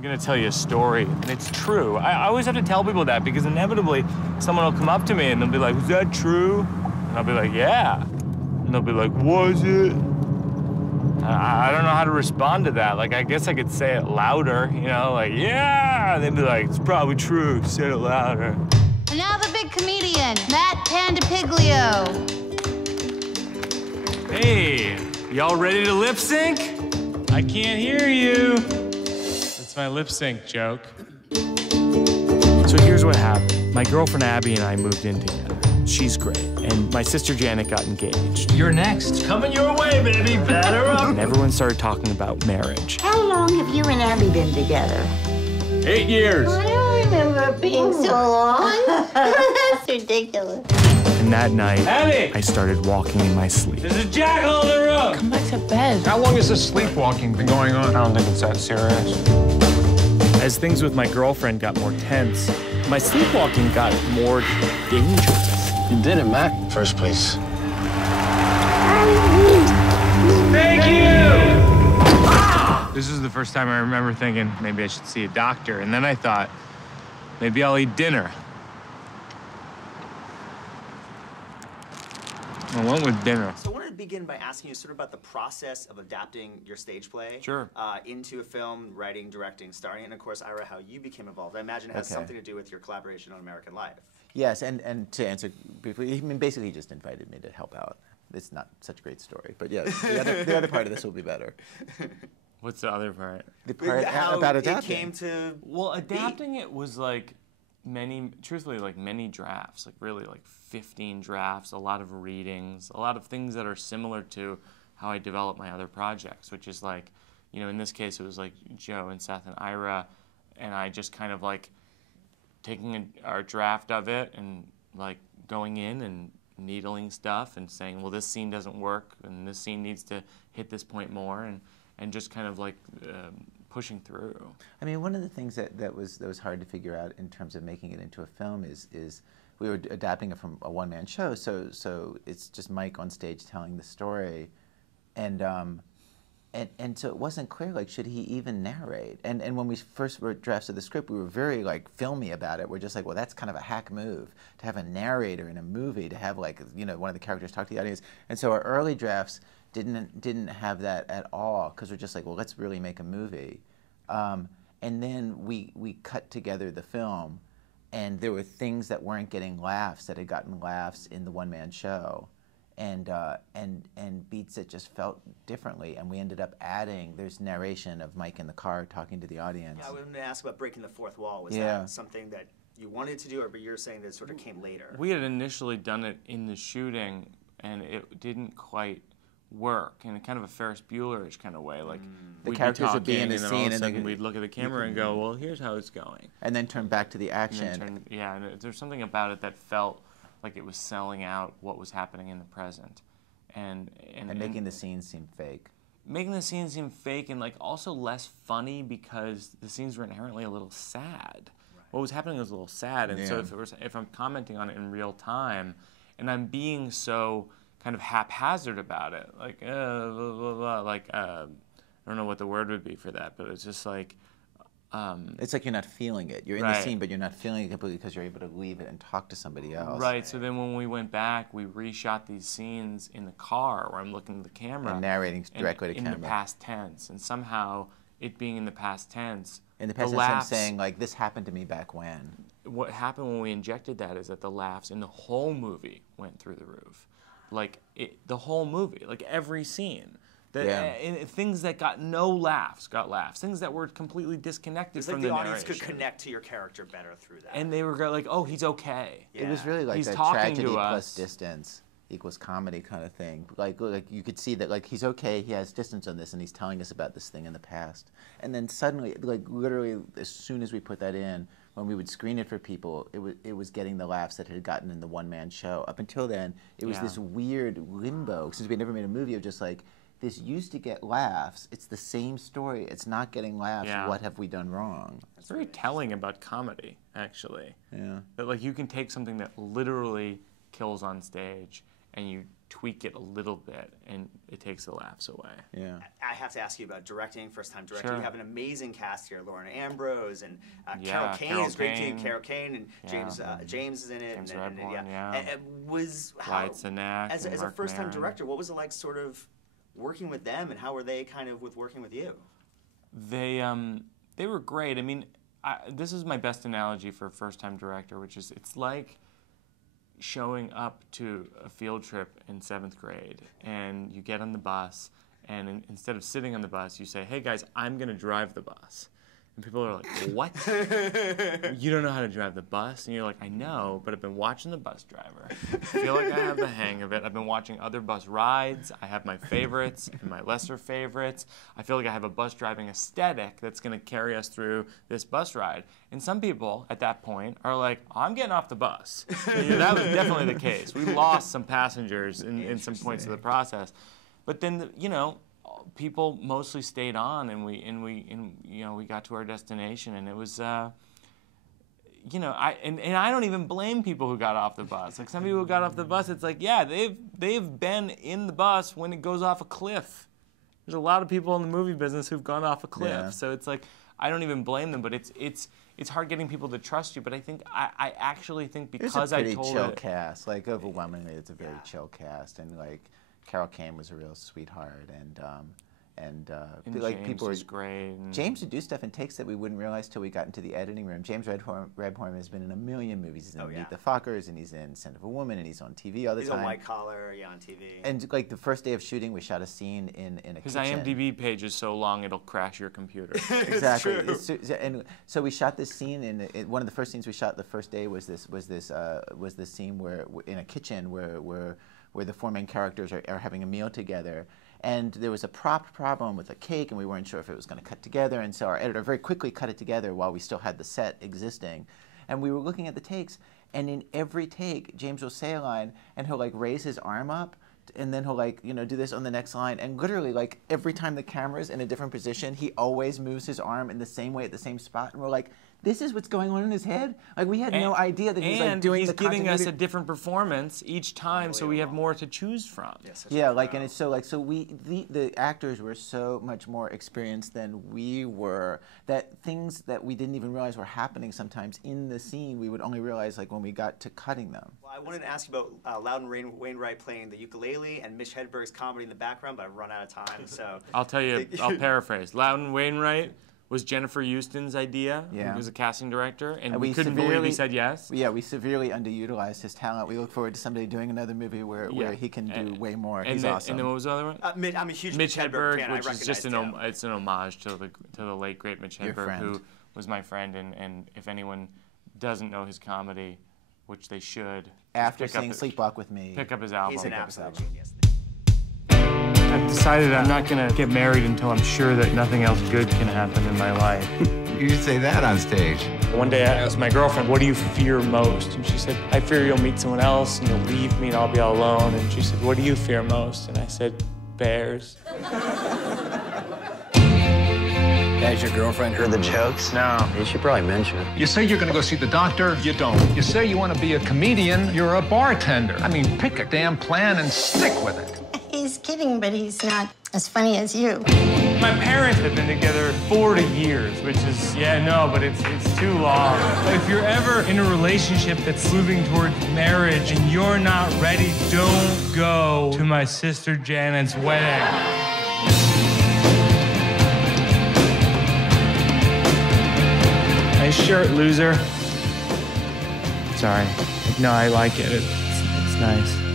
I'm gonna tell you a story, and it's true. I always have to tell people that because inevitably someone will come up to me and they'll be like, "Is that true?" And I'll be like, "Yeah." And they'll be like, "Was it?" I don't know how to respond to that. Like, I guess I could say it louder, you know, like, "Yeah." They'd be like, "It's probably true. Say it louder." And now the big comedian, Matt Pandapiglio. Hey, y'all ready to lip sync? I can't hear you. That's my lip sync joke. So here's what happened. My girlfriend Abby and I moved in together. She's great. And my sister Janet got engaged. You're next. Coming your way, baby. Batter up. And everyone started talking about marriage. How long have you and Abby been together? 8 years. I don't remember it being so long. That's ridiculous. And that night, Abby! I started walking in my sleep. There's a jackal in the room. Come back to bed. How long has this sleepwalking been going on? I don't think it's that serious. As things with my girlfriend got more tense, my sleepwalking got more dangerous. You did it, Matt. First place. Thank you! This is the first time I remember thinking, maybe I should see a doctor. And then I thought, maybe I'll eat dinner. I went with dinner. So I wanted to begin by asking you sort of about the process of adapting your stage play into a film, writing, directing, starring, and of course, Ira, how you became involved. I imagine it has something to do with your collaboration on American Life. Yes, and to answer briefly, I mean, basically he just invited me to help out. It's not such a great story, but yeah, the other part of this will be better. What's the other part? The part how about it adapting. came to Well, adapting it was like truthfully, like many drafts, like really like 15 drafts, a lot of readings, a lot of things that are similar to how I develop my other projects, which is like, you know, in this case, it was like Joe and Seth and Ira, and I just kind of like taking our draft of it and like going in and needling stuff and saying, well, this scene doesn't work, and this scene needs to hit this point more, and just kind of like pushing through. I mean, one of the things that was hard to figure out in terms of making it into a film is we were adapting it from a one-man show, so it's just Mike on stage telling the story, and so it wasn't clear, like, should he even narrate? And when we first wrote drafts of the script, we were very like filmy about it. We're just like, well, that's kind of a hack move to have a narrator in a movie, to have like, you know, one of the characters talk to the audience. And so our early drafts didn't have that at all, because we're just like, well, let's really make a movie. And then we cut together the film, and there were things that weren't getting laughs that had gotten laughs in the one-man show, and beats that just felt differently, and we ended up adding, there's narration of Mike in the car talking to the audience. Yeah, I was going to ask about breaking the fourth wall. Was that something that you wanted to do, or but you're saying that it sort of came later? We had initially done it in the shooting, and it didn't quite work in a kind of a Ferris Bueller-ish kind of way. Like the characters would be in the and then scene, all of a and sudden we'd look at the camera and go, well, here's how it's going. And then turn back to the action. And there's something about it that felt like it was selling out what was happening in the present. And making the scenes seem fake. Making the scenes seem fake, and like also less funny because the scenes were inherently a little sad. Right. What was happening was a little sad, and so if I'm commenting on it in real time, and I'm being so kind of haphazard about it, like blah, blah, blah, like I don't know what the word would be for that, but it's just like it's like you're not feeling it. You're in the scene, but you're not feeling it completely because you're able to leave it and talk to somebody else. Right. So then when we went back, we reshot these scenes in the car where I'm looking at the camera and narrating directly to camera in the past tense, and somehow it being in the past tense. In the past tense, I'm saying like, this happened to me back when. What happened when we injected that is that the laughs in the whole movie went through the roof. Like the whole movie, like every scene. Things that got no laughs got laughs. Things that were completely disconnected from the narration. The audience could connect to your character better through that. And they were like, oh, he's okay. Yeah. It was really like that tragedy plus distance equals comedy kind of thing. Like you could see that like he's okay, he has distance on this, and he's telling us about this thing in the past. And then suddenly, like literally as soon as we put that in, when we would screen it for people, it was getting the laughs that it had gotten in the one-man show. Up until then, it was this weird limbo, since we had never made a movie, of just like, this used to get laughs, it's the same story, it's not getting laughs, what have we done wrong? It's very telling about comedy, actually. Yeah. That like you can take something that literally kills on stage and you tweak it a little bit, and it takes the laughs away. Yeah. I have to ask you about directing, first-time directing. Sure. You have an amazing cast here: Lauren Ambrose and Yeah, Carol Kane Carol is great too. Kane. Carol Kane and Yeah. James is in it. James and Redhorn, yeah. And was how, Clyde Sinak as and a Mark first-time Maron. director, what was it like, sort of working with them, and how were they kind of with working with you? They were great. I mean, this is my best analogy for a first-time director, which is it's like showing up to a field trip in 7th grade, and you get on the bus, and instead of sitting on the bus, you say, "Hey guys, I'm gonna drive the bus." And people are like, "What? You don't know how to drive the bus?" And you're like, "I know, but I've been watching the bus driver. I feel like I have the hang of it. I've been watching other bus rides. I have my favorites and my lesser favorites. I feel like I have a bus driving aesthetic that's going to carry us through this bus ride." And some people at that point are like, "I'm getting off the bus." And that was definitely the case. We lost some passengers in some points of the process. But then, people mostly stayed on, and we got to our destination, and it was, I don't even blame people who got off the bus. Like some people who got off the bus, it's like, yeah, they've been in the bus when it goes off a cliff. There's a lot of people in the movie business who've gone off a cliff, Yeah. so it's like I don't even blame them. But it's hard getting people to trust you. But I actually think because It's a pretty I told chill it, cast. Like overwhelmingly, it's a very chill cast, and like Carol Kane was a real sweetheart, and like James people were is great. And James would do stuff in takes that we wouldn't realize till we got into the editing room. James Redhorn has been in a million movies. He's in Meet the Fockers, and he's in Scent of a Woman, and he's on TV all the He's time. on White Collar, on TV. And like the first day of shooting, we shot a scene in a his kitchen. IMDb page is so long it'll crash your computer. Exactly. And so we shot this scene one of the first scenes we shot the first day was this scene where in a kitchen where the four main characters are having a meal together. And there was a prop problem with a cake, and we weren't sure if it was going to cut together. And so our editor very quickly cut it together while we still had the set existing. And we were looking at the takes, and in every take, James will say a line, and he'll like raise his arm up, and then he'll like do this on the next line. And literally, like every time the camera's in a different position, he always moves his arm in the same way at the same spot. And we're like, this is what's going on in his head? Like we had no idea that he was like doing the he's giving us continuity. a different performance each time, so we have more to choose from. Yeah, like, and it's so like, so the actors were so much more experienced than we were, that things that we didn't even realize were happening sometimes in the scene, we would only realize like when we got to cutting them. Well, I wanted to ask you about Loudon Wainwright playing the ukulele and Mitch Hedberg's comedy in the background, but I've run out of time, so. I'll tell you, I'll paraphrase. Loudon Wainwright was Jennifer Houston's idea. Yeah. He was a casting director, and And we couldn't believe he said yes. Yeah, we severely underutilized his talent. We look forward to somebody doing another movie where he can do way more. He's awesome. And then what was the other one? I'm a huge Mitch Hedberg, fan. which is just an homage to the late great Mitch Your Hedberg, friend. who was my friend. And if anyone doesn't know his comedy, which they should, After pick up seeing Sleepwalk with Me, pick up his album. He's an absolute genius. I've decided I'm not gonna get married until I'm sure that nothing else good can happen in my life. You should say that on stage. One day I asked my girlfriend, "What do you fear most?" And she said, "I fear you'll meet someone else and you'll leave me and I'll be all alone." And she said, "What do you fear most?" And I said, "Bears." Has your girlfriend heard the jokes? No. You should probably mention it. You say you're going to go see the doctor, you don't. You say you want to be a comedian, you're a bartender. I mean, pick a damn plan and stick with it. He's kidding, but he's not as funny as you. My parents have been together 40 years, which is, but it's too long. If you're ever in a relationship that's moving towards marriage and you're not ready, don't go to my sister Janet's wedding. Nice shirt, loser. Sorry. No, I like it. It's nice.